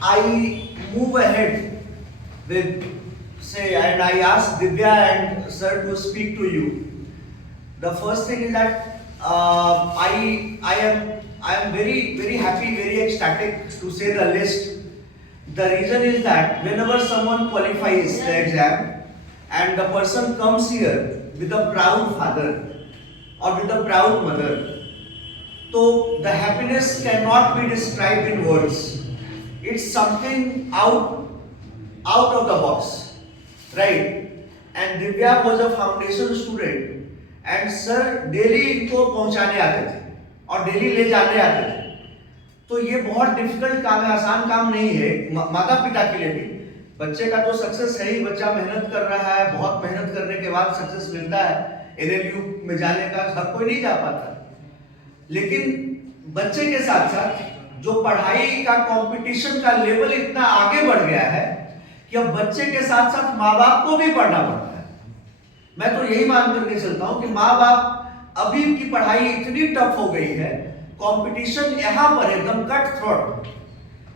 I move ahead with say, and I ask Divya and sir to speak to you. The first thing is that I am very happy, very ecstatic to say the list. The reason is that whenever someone qualifies the exam and the person comes here with a proud father or with a proud mother, so the happiness cannot be described in words. It's something out of the box, right? And Divya was a foundation student, and sir daily इनको पहुंचाने आते थे और daily ले जाने आते थे. तो ये बहुत डिफिकल्ट काम है, आसान काम नहीं है माता पिता के लिए भी. बच्चे का तो सक्सेस है ही, बच्चा मेहनत कर रहा है, बहुत मेहनत करने के बाद सक्सेस मिलता है. एनएलयू में जाने का हर कोई नहीं जा पाता, लेकिन बच्चे के साथ साथ जो पढ़ाई का कंपटीशन का लेवल इतना आगे बढ़ गया है कि अब बच्चे के साथ साथ माँ बाप को भी पढ़ना पड़ता है. मैं तो यही मान करके चलता हूं कि माँ बाप अभी की पढ़ाई इतनी टफ हो गई है, कंपटीशन यहां पर एकदम कट थ्रोट,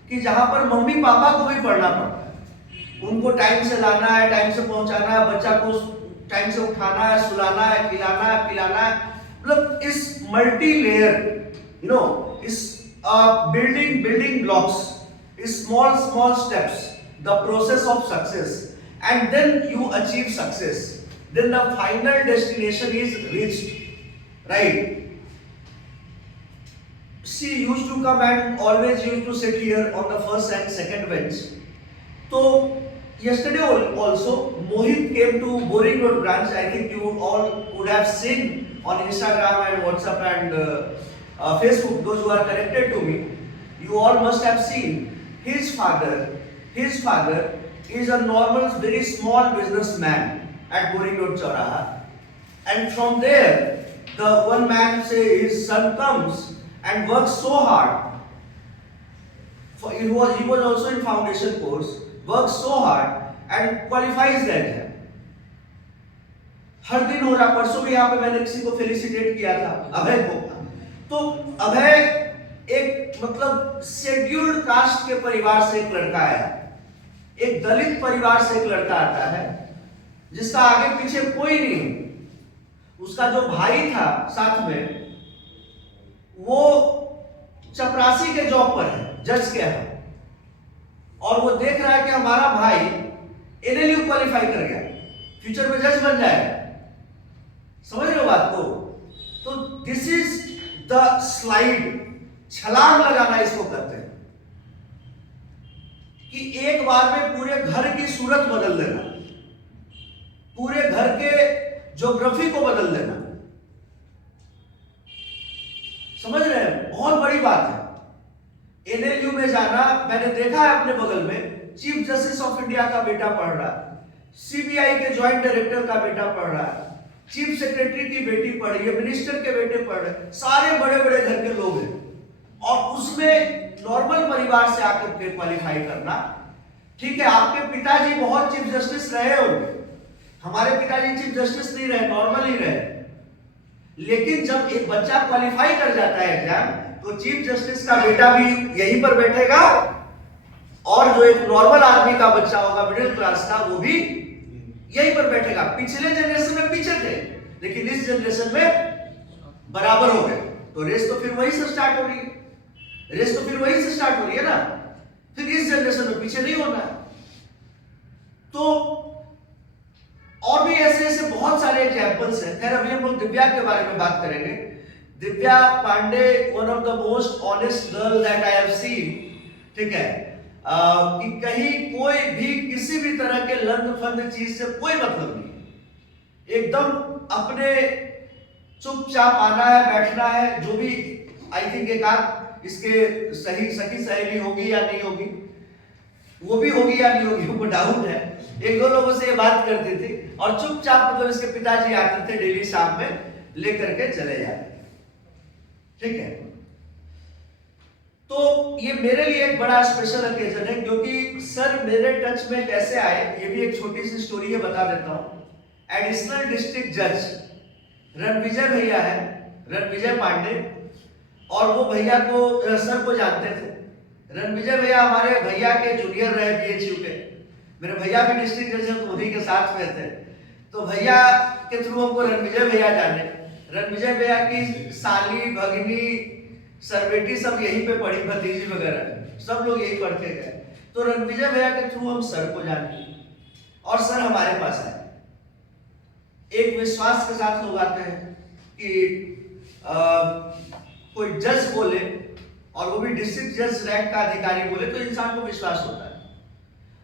कि जहां पर मम्मी पापा को भी पढ़ना पड़ता है. उनको टाइम से लाना है, टाइम से पहुंचाना है, बच्चा को टाइम से उठाना है, सुलाना है, खिलाना है, पिलाना है. मतलब इस मल्टी लेयर इस building blocks, small steps, the process of success, and then you achieve success, then the final destination is reached, right? She used to come and always used to sit here on the first and second bench. So yesterday also Mohit came to Boring Road branch. I think you all would have seen on Instagram and WhatsApp and Facebook, those who are connected to me, you all must have seen his father is a normal, very small businessman at Boring Road Chauraha, and from there the one man, say his son, comes and works so hard. He was also in foundation course, works so hard and qualifies the exam. हर दिन हो रहा. परसों भी यहाँ पे मैंने किसी को फेलिसिटेट किया था, अभय को. तो अभय एक मतलब शेड्यूल्ड कास्ट के परिवार से एक लड़का आया, एक दलित परिवार से एक लड़का आता है जिसका आगे पीछे कोई नहीं. उसका जो भाई था साथ में, वो चपरासी के जॉब पर है, जज के है, और वो देख रहा है कि हमारा भाई एनएलयू क्वालिफाई कर गया, फ्यूचर में जज बन जाएगा. समझ रहे हो बात को? तो दिस इज द स्लाइड, छलांग लगाना इसको कहते हैं, कि एक बार में पूरे घर की सूरत बदल देना, पूरे घर के ज्योग्राफी को बदल देना. समझ रहे हैं? बहुत बड़ी बात है. एनएलयू में जाना, मैंने देखा है अपने बगल में, चीफ जस्टिस ऑफ इंडिया का बेटा पढ़ रहा है, सीबीआई के ज्वाइंट डायरेक्टर का बेटा पढ़ रहा है, चीफ सेक्रेटरी की बेटी पढ़ रही है, मिनिस्टर के बेटे पढ़ रहे हैं, सारे बड़े बड़े घर के लोग हैं. और उसमें नॉर्मल परिवार से आकर के क्वालिफाई करना, ठीक है. आपके पिताजी बहुत चीफ जस्टिस रहे होंगे, हमारे पिताजी चीफ जस्टिस नहीं रहे, नॉर्मल ही रहे. लेकिन जब एक बच्चा क्वालिफाई कर जाता है एग्जाम, तो चीफ जस्टिस का बेटा भी यहीं पर बैठेगा, और जो एक नॉर्मल आदमी का बच्चा होगा, मिडिल क्लास का, वो भी यहीं पर बैठेगा. पिछले जनरेशन में पीछे थे, लेकिन इस जनरेशन में बराबर हो गए. तो रेस तो फिर वही से स्टार्ट हो रही है, रेस तो फिर वही से स्टार्ट हो रही है ना. फिर इस जनरेशन में पीछे नहीं होना है. तो और भी ऐसे ऐसे बहुत सारे एग्जाम्पल्स हैं. खैर अभी हम लोग दिव्या के बारे में बात करेंगे. Divya Pandey, one of the most honest girl that I have seen. ठीक है, कि कहीं कोई भी किसी भी तरह के लंद फंद चीज से कोई मतलब नहीं, एकदम अपने चुपचाप आना है, बैठना है. जो भी आई थिंक एक आध इसके सखी सहेली होगी या नहीं होगी, वो भी होगी या नहीं होगी, वो डाउट है. एक दो लोगों से ये बात करती थी, और चुपचाप मतलब इसके पिताजी आते थे डेली शाम में, लेकर के चले जाते. ठीक है, तो ये मेरे लिए एक बड़ा स्पेशल ओकेजन है, क्योंकि सर मेरे टच में कैसे आए, ये भी एक छोटी सी स्टोरी है, बता देता हूं. एडिशनल डिस्ट्रिक्ट जज रणविजय भैया है, रणविजय पांडे, और वो भैया को सर को जानते थे. रणविजय भैया हमारे भैया के जूनियर रहे बीएचयू के, मेरे भैया भी डिस्ट्रिक्ट जज हैं तो उन्हीं के साथ में थे, तो भैया के थ्रू हमको रणविजय भैया जाने। रणविजय भैया की साली भगनी सरबेटी सब यहीं पे पढ़ी, भतीजी वगैरह सब लोग यही पढ़ के गए, तो रणविजय भैया के थ्रू हम सर को जाने और सर हमारे पास आए। एक विश्वास के साथ लोग आते हैं कि कोई जज बोले और वो भी डिस्ट्रिक्ट जज रैंक का अधिकारी बोले तो इंसान को विश्वास होता है,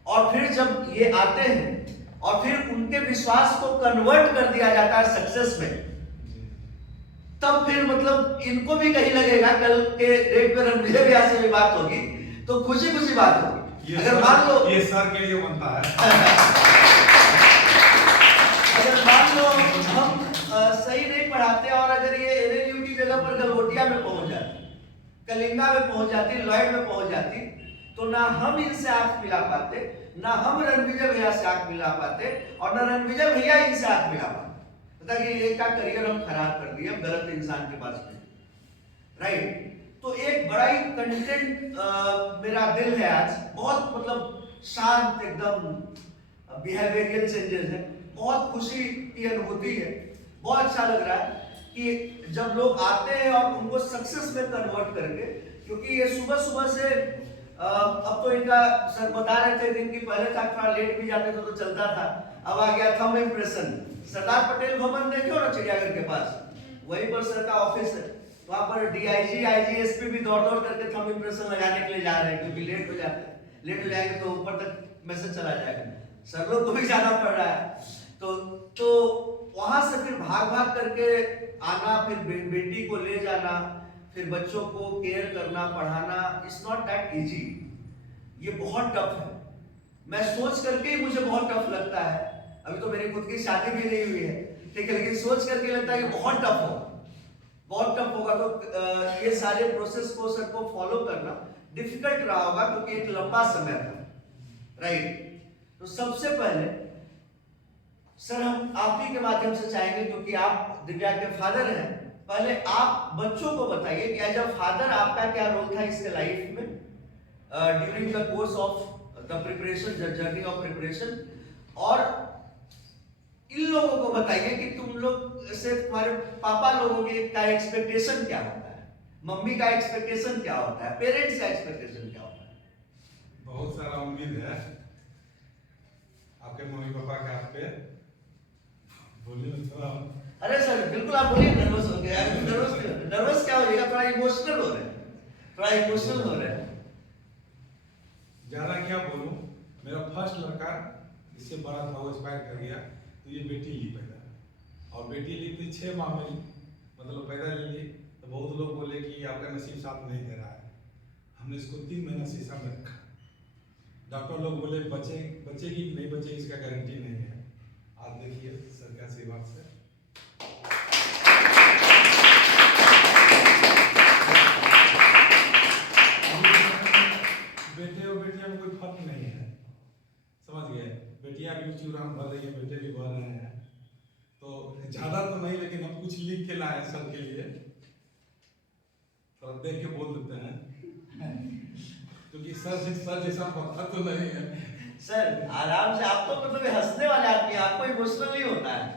और फिर जब ये आते हैं और फिर उनके विश्वास को कन्वर्ट कर दिया जाता है सक्सेस में, तब फिर मतलब इनको भी कहीं लगेगा कल के डेट पे रणविजय भैया से भी बात होगी तो खुशी खुशी बात होगी। अगर मान लो ये सर के लिए बनता है अगर मान लो हम सही नहीं पढ़ाते और अगर ये एनएलयू की जगह पर गलगोटिया में पहुंच जाती, कलिंगा में पहुंच जाती, लॉयड में पहुंच जाती, तो ना हम इनसे आंख मिला पाते, ना हम रणविजय भैया से आंख मिला पाते, और ना रणविजय भैया इनसे आंख मिला पाते। पता कि एक का करियर हम खराब कर दिए, हम गलत इंसान के पास में, राइट। तो एक बड़ा ही कंटेंट मेरा दिल है आज, बहुत मतलब शांत एकदम बिहेवियरल चेंजेस है, बहुत खुशी की अनुभूति है, बहुत अच्छा लग रहा है कि जब लोग आते हैं और उनको सक्सेस में कन्वर्ट करके, क्योंकि ये सुबह सुबह से अब तो इनका सर बता रहे थे दिन की पहले तक थोड़ा लेट भी जाते थे तो चलता था, अब आ गया थंब इम्प्रेशन। सरदार पटेल भवन देखो ना चिड़ियाघर के पास, वहीं पर सर का ऑफिस है, वहां पर डीआईजी आईजीएसपी भी दौड़ दौड़ करके थंब इम्प्रेशन लगाने के लिए जा रहे हैं, क्योंकि लेट हो जाते हैं, लेट हो जाएंगे तो ऊपर तक मैसेज चला जाएगा, सर लोग को भी जाना पड़ रहा है। तो वहां से फिर भाग भाग करके आना, फिर बेटी को ले जाना, फिर बच्चों को केयर करना, पढ़ाना, इट्स नॉट दैट इजी, ये बहुत टफ है। मैं सोच करके ही मुझे बहुत टफ लगता है, अभी तो मेरी खुद की शादी भी नहीं हुई है, ठीक है, लेकिन सोच करके लगता है कि बहुत टफ होगा, बहुत टफ होगा। तो ये सारे प्रोसेस को सर को फॉलो करना डिफिकल्ट रहा होगा, क्योंकि एक लंबा समय था, राइट। तो सबसे पहले सर हम आप ही के माध्यम से चाहेंगे, क्योंकि आप दिव्या के फादर हैं, पहले आप बच्चों को बताइए कि एज अ फादर आपका क्या रोल था इसके लाइफ में during the course of the preparation, journey of preparation, और इन लोगों को बताइए कि तुम लोग से तुम्हारे पापा लोगों के का एक्सपेक्टेशन क्या होता है, मम्मी का एक्सपेक्टेशन क्या होता है, पेरेंट्स का एक्सपेक्टेशन क्या होता है। बहुत सारा उम्मीद है आपके मम्मी पापा के आप पे, बोलिए थोड़ा। अरे सर बिल्कुल आप बोलिए, नर्वस हो गया, नर्वस क्या हो जाएगा, थोड़ा इमोशनल हो रहे हैं, थोड़ा इमोशनल हो रहे हैं। ज्यादा क्या बोलूं, मेरा फर्स्ट लड़का इससे बड़ा था, वो एक्सपायर कर गया, तो ये बेटी ली पैदा, और बेटी ली थी 6 माह में, मतलब पैदा ले ली, तो बहुत लोग बोले कि आपका नसीब साथ नहीं दे रहा है, हमने इसको 3 महीना शीशा में रखा, डॉक्टर लोग बोले बचेगी कि नहीं बचेगी इसका गारंटी नहीं है। आज देखिए सर के आशीर्वाद से बेटे और बेटियां में कोई फर्क नहीं है, समझ गए, बेटियां भी उसी उड़ान भर रही है, बेटे भी भर रहे हैं, तो ज्यादा तो नहीं, लेकिन हम कुछ लिख के लाए सबके लिए, थोड़ा देख के बोल देते हैं, क्योंकि सर जैसा पता तो नहीं है। सर आराम से, आप तो मतलब हंसने वाले आदमी, आपको इमोशनल नहीं होता है,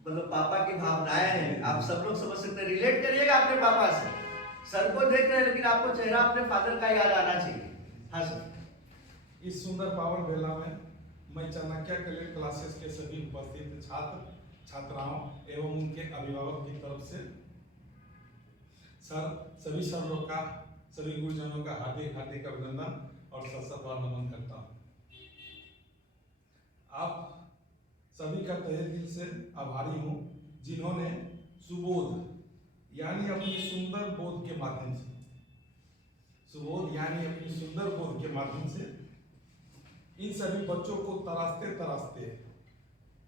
मतलब पापा की भावनाएं हैं, आप सब लोग समझ सकते हैं, रिलेट करिएगा अपने पापा से, सर को देख रहे हैं लेकिन आपको चेहरा अपने फादर का याद आना चाहिए। हाँ सर। इस सुंदर पावन बेला में मैं चाणक्य कॉलेज क्लासेस के सभी उपस्थित छात्र छात्राओं एवं उनके अभिभावक की तरफ से सभी सर लोग का, सभी गुरुजनों का हार्दिक हार्दिक अभिनंदन और सत बार नमन करता हूँ। आप सभी का तहे दिल से आभारी हूँ, जिन्होंने सुबोध यानी अपनी सुंदर बोध के माध्यम से, सुबोध यानी अपनी सुंदर बोध के माध्यम से इन सभी बच्चों को तराशते तराशते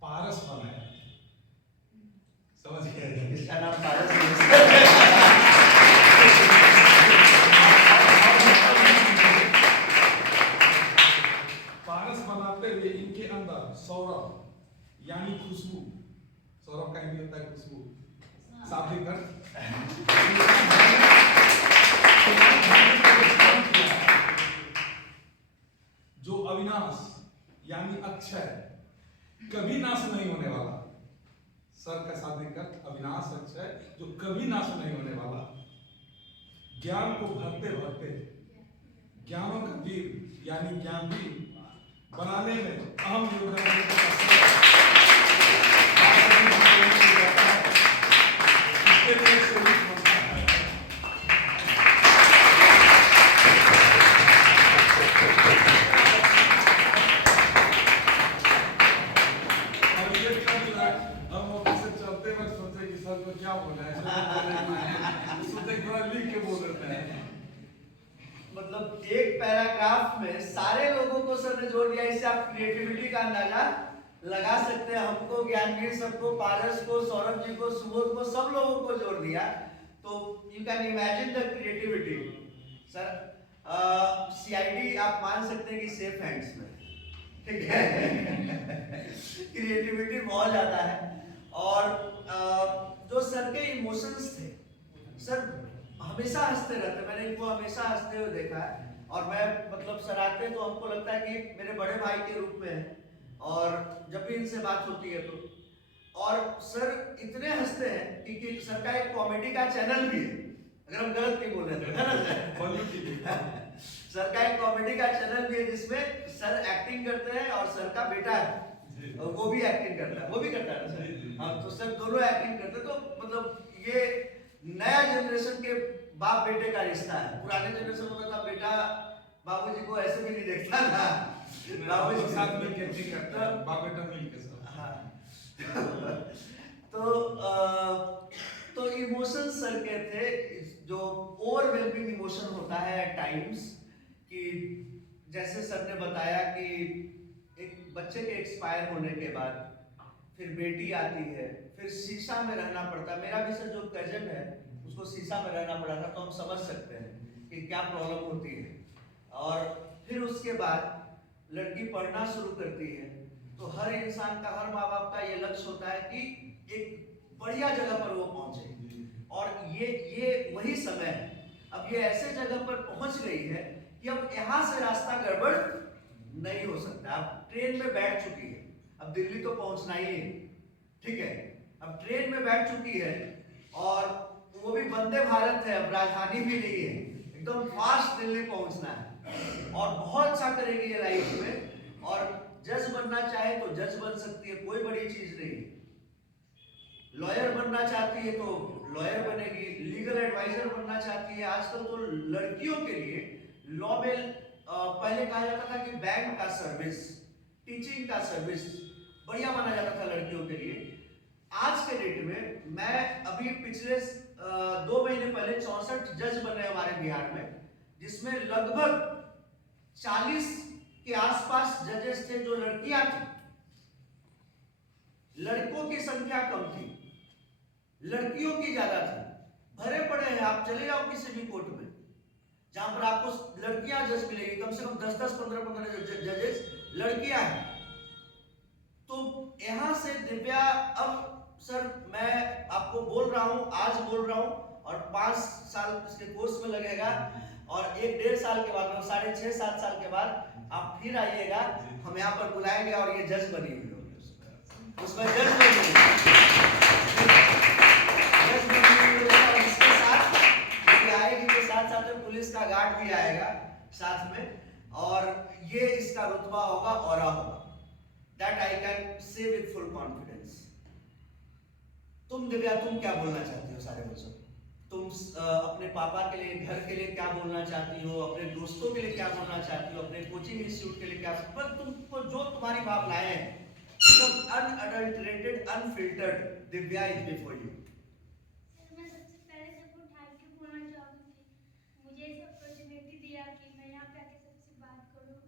पारस बनाया। समझ गए, इसका नाम पारस पारस बनाते हुए इनके अंदर सौरभ यानी खुशबू, सौरभ का हिंदी होता है खुशबू, साफ कर अविनाश यानी अक्षय, कभी नाश नहीं होने वाला। सर का साथ देकर अविनाश अक्षय जो कभी नाश नहीं होने वाला। ज्ञान को भरते भरते ज्ञानों का वीर यानी ज्ञानवीर बनाने में अहम योगदान देने का इसके लिए शरीर बनता है। और ये कब लगा, हम ऑफिस से चलते वक्त सोचे कि सर को क्या बोला है, सोचे कि थोड़ा लिख के बोल देते हैं। मतलब एक पैराग्राफ में सारे लोगों को सर ने जोड़ दिया। इससे आप क्रिएटिविटी का अंदाजा लगा सकते हैं। हमको, ज्ञानवीर सबको, पारस को, सौरभ जी को, सुबोध को, सब लोगों को जोड़ दिया। तो you can imagine the creativity. Sir CID आप मान सकते हैं कि सेफ हैंड्स में, ठीक है। क्रिएटिविटी बहुत ज्यादा है। और जो सर के इमोशंस थे, सर हमेशा हंसते रहते। मैंने इनको हमेशा हंसते हुए देखा है। और मैं मतलब सर आते हैं तो हमको लगता है कि मेरे बड़े भाई के रूप में है। और जब भी इनसे बात होती है तो, और सर इतने हंसते हैं कि सर का एक कॉमेडी का चैनल भी है, अगर हम गलत नहीं बोल रहे थे, है ना सर? सर का एक कॉमेडी का चैनल भी है जिसमें सर एक्टिंग करते हैं और सर का बेटा है वो भी एक्टिंग करता है, वो भी करता है ना सर? हाँ, तो सर दोनों एक्टिंग करते हैं। तो मतलब ये नया जनरेशन के बाप बेटे का रिश्ता है। पुराने जनरेशन होता था बेटा बाबूजी को ऐसे भी नहीं देखता था, बाबूजी साथ में एक्टिंग करता है, बाप बेटा मिलके सब। हाँ। तो इमोशन सर के थे, जो ओवरवेलमिंग इमोशन होता है एट टाइम्स, कि जैसे सर ने बताया कि एक बच्चे के एक्सपायर होने के बाद फिर बेटी आती है, फिर शीशा में रहना पड़ता है। मेरा भी सर जो कजन है उसको शीशा में रहना पड़ा था, तो हम समझ सकते हैं कि क्या प्रॉब्लम होती है। और फिर उसके बाद लड़की पढ़ना शुरू करती है। तो हर इंसान का, हर माँ बाप का ये लक्ष्य होता है कि एक बढ़िया जगह पर वो पहुंचे। और ये वही समय है। अब ये ऐसे जगह पर पहुंच गई है कि अब यहाँ से रास्ता गड़बड़ नहीं हो सकता। अब ट्रेन में बैठ चुकी है, अब दिल्ली तो पहुंचना ही है, ठीक है। अब ट्रेन में बैठ चुकी है और वो भी वंदे भारत है, अब राजधानी भी नहीं है, एकदम फास्ट दिल्ली पहुंचना है। और बहुत अच्छा करेगी ये लाइफ में। और जज बनना चाहे तो जज बन सकती है, कोई बड़ी चीज नहीं। लॉयर बनना चाहती है तो लॉयर बनेगी, लीगल एडवाइजर बनना चाहती है। आजकल तो लड़कियों के लिए लॉ में पहले कहा जाता था कि बैंक का सर्विस, टीचिंग का सर्विस बढ़िया माना जाता था लड़कियों के लिए। आज के डेट में मैं अभी पिछले 2 महीने पहले 64 जज बने हमारे बिहार में, जिसमें लगभग 40 के आसपास जजेस थे जो लड़कियां थी। लड़कों की संख्या कम थी, लड़कियों की ज्यादा थी। भरे पड़े हैं, आप चले जाओ किसी भी कोर्ट में जहां पर आपको लड़कियां जज मिलेगी, कम से कम 10-10, 15-15 जजेस लड़कियां हैं। तो यहां से दिव्या, अब सर मैं आपको बोल रहा हूं, आज बोल रहा हूं, और 5 साल इसके कोर्स में लगेगा, और 1-1.5 साल के बाद, 6.5-7 साल के बाद आप फिर आइएगा, हम यहाँ पर बुलाएंगे और ये जज बनी हुई होगी, उसमें जज बनी हुई और इसके साथ आएगी तो साथ साथ में पुलिस का गार्ड भी आएगा साथ में, और ये इसका रुतबा होगा, ऑरा होगा। That I can say with full confidence. तुम दिव्या, तुम क्या बोलना चाहती हो सारे बच्चों? तुम अपने पापा के लिए, घर के लिए क्या बोलना चाहती हो? अपने दोस्तों के लिए क्या बोलना चाहती हो? अपने कोचिंग इंस्टीट्यूट के लिए क्या? पर तुमको जो तुम्हारी भावनाएं हैं, एकदम unadulterated, unfiltered, Divya is before you. मैं सबसे पहले सबको थैंक यू बोलना चाहूँगी, मुझे इस अपॉर्चुनिटी दिया कि मैं यहाँ पे आके सबसे बात करूँ।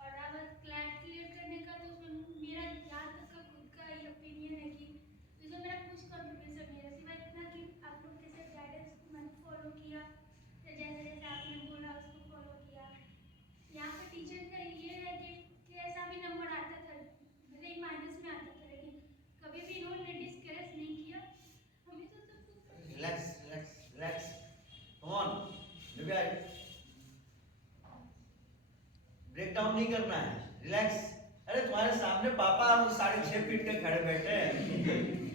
और अब क्लियर करने का, तो उसमें मेरा यहाँ तक का खुद का ये ओपिनियन है कि इसमें मेरा कुछ कंट्रीब्यूशन नहीं है, सिवाय इतना कि आप लोग के साथ गाइडेंस को मैंने फॉलो किया, या जैसे जैसे आपने बोला उसको फॉलो किया। यहाँ पे टीचर का ये है कि ऐसा भी नंबर आता था, भले ही माइनस में आता था, लेकिन कभी भी इन्होंने डिस्करेज नहीं किया। ब्रेक डाउन नहीं करना है, रिलैक्स। अरे तुम्हारे सामने पापा 6.5 फीट के खड़े बैठे हैं,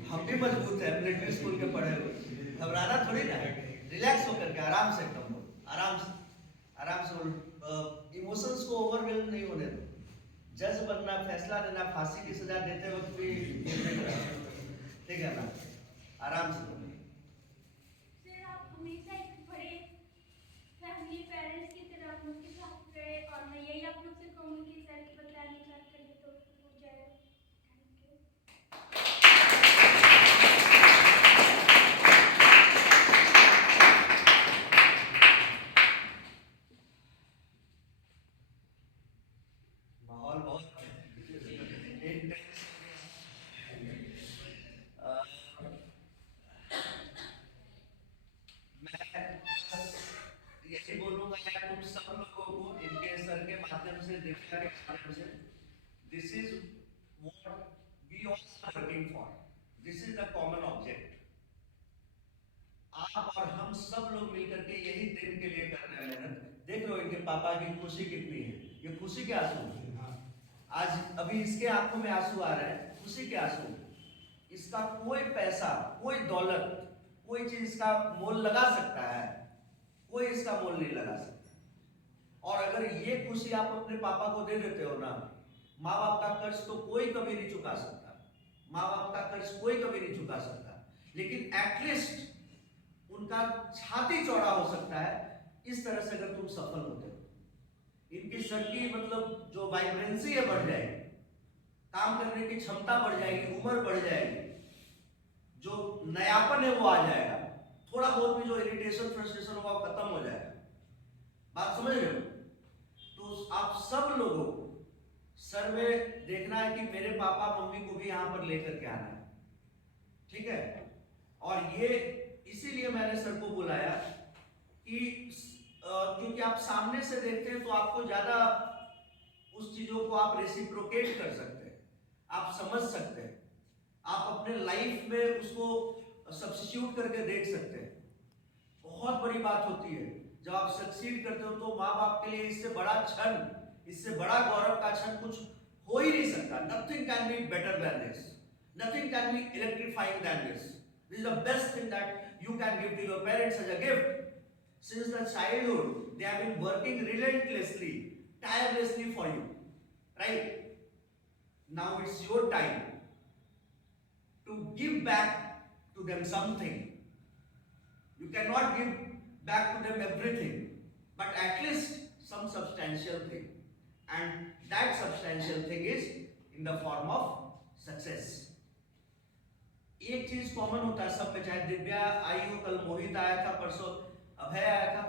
हम भी मजबूत है, मिलिट्री स्कूल के पढ़े हुए, घबराना थोड़ी ना है। रिलैक्स होकर के आराम से एकदम बोलो, आराम से बोलो। इमोशंस को ओवरवेल्म नहीं होने दो। जज बनना, फैसला देना, फांसी की सजा देते वक्त भी ठीक है ना, आराम से बोलो। सर आप हमेशा एक बड़े फैमिली पेरेंट्स की तरह हम लोग के साथ रहे, और मैं यही आप लोग से कहूँगी कि सर के बताने का करें तो हो जाएगा। Thank you. माहौल बहुत intense। मैं बस यही बोलूंगा यार तुम सब लोगों को इनके सर के माध्यम से, दिव्या के माध्यम से, this is what we all are working for, this is the common object. आप और हम सब लोग मिलकर के यही दिन के लिए कर रहे हैं मेहनत। देख लो इनके पापा की खुशी कितनी है, ये खुशी के आंसू हैं। आज अभी इसके आंखों में आंसू आ रहे हैं, खुशी के आंसू। इसका कोई पैसा, कोई दौलत, कोई चीज इसका मोल लगा सकता है? कोई इसका मोल नहीं लगा सकता। और अगर ये खुशी आप अपने पापा को दे देते हो ना, माँ बाप का कर्ज तो कोई कभी नहीं चुका सकता, माँ बाप का कर्ज कोई कभी नहीं चुका सकता, लेकिन एटलीस्ट उनका छाती चौड़ा हो सकता है इस तरह से अगर तुम सफल होते हो। इनकी सर की मतलब जो वाइब्रेंसी है बढ़ जाएगी, काम करने की क्षमता बढ़ जाएगी, उम्र बढ़ जाएगी, जो नयापन है वो आ जाएगा, थोड़ा बहुत भी जो इरिटेशन फ्रस्ट्रेशन होगा वो खत्म हो जाएगा। बात समझ रहे हो? तो आप सब लोगों को सर में देखना है कि मेरे पापा मम्मी को भी यहाँ पर लेकर के आना है, ठीक है? और ये इसीलिए मैंने सर को बुलाया कि क्योंकि आप सामने से देखते हैं तो आपको ज्यादा उस चीजों को आप रेसिप्रोकेट कर सकते हैं, आप समझ सकते हैं, आप अपने लाइफ में उसको सब्स्टिट्यूट करके देख सकते हैं। बहुत बड़ी बात होती है जब आप सक्सीड करते हो, तो माँ बाप के लिए इससे बड़ा क्षण, इससे बड़ा गौरव का क्षण कुछ हो ही नहीं सकता। Nothing can be better than this, nothing can be electrifying than this. This is the best thing that you can give to your parents as a gift. Since the childhood, they have been working relentlessly, tirelessly for you, right? Now it's your time to give back to them something. You cannot give back to them everything, but at least some substantial thing. And that substantial thing is in the form of success. एक चीज common होता है सब पे, चाहे दिव्या आई हो, कल मोहित आया था, परसों अभय आया था,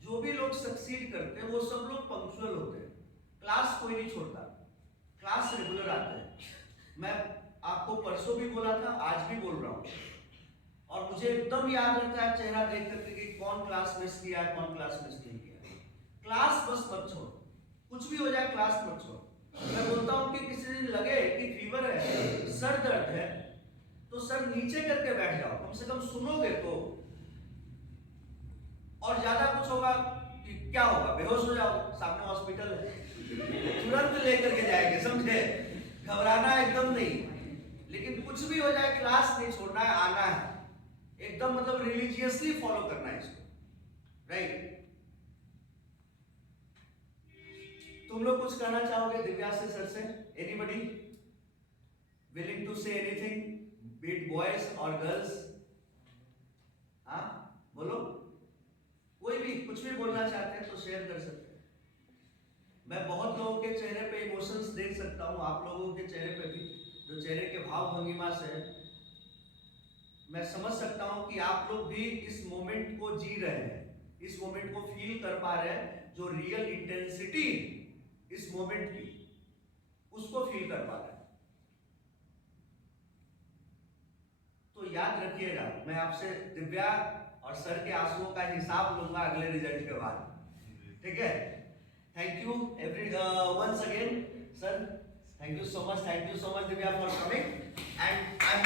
जो भी लोग सक्सीड करते हैं वो सब लोग पंक्चुअल होते हैं, क्लास कोई नहीं छोड़ता, क्लास रेगुलर आते हैं। मैं आपको परसों भी बोला था, आज भी बोल रहा हूँ, और मुझे एकदम याद रहता है चेहरा देख करके कि कौन क्लास मिस किया, कौन क्लास मिस नहीं किया। क्लास बस मत छोड़ो, कुछ भी हो जाए क्लास मत छोड़ो। मैं बोलता हूँ कि किसी दिन लगे कि फीवर है, सर दर्द है, तो सर नीचे करके बैठ जाओ, कम से कम सुनोगे तो। और ज्यादा कुछ होगा कि क्या होगा, बेहोश हो जाओ, सामने हॉस्पिटल है, तुरंत लेकर के जाएंगे, समझे? घबराना एकदम नहीं, लेकिन कुछ भी हो जाए क्लास नहीं छोड़ना है, आना है एकदम, मतलब रिलीजियसली फॉलो करना है इसको, राइट? तुम लोग कुछ कहना चाहोगे दिव्या से, सर से? Anybody willing to say anything, be it boys और गर्ल्स? हाँ बोलो, कोई भी कुछ भी बोलना चाहते हैं तो शेयर कर सकते हैं। मैं बहुत लोगों के चेहरे पे इमोशंस देख सकता हूँ, आप लोगों के चेहरे पे भी, जो चेहरे के भाव भंगिमा से मैं समझ सकता हूँ कि आप लोग भी इस मोमेंट को जी रहे हैं, इस मोमेंट को फील कर पा रहे हैं, जो रियल इंटेंसिटी इस मोमेंट की, उसको फील कर पा रहे हैं। तो याद रखिएगा, मैं आपसे दिव्या और सर के आंसुओं का हिसाब लूंगा अगले रिजल्ट के बाद, ठीक है? Thank you every once again sir, thank you so much Divya for coming, and I M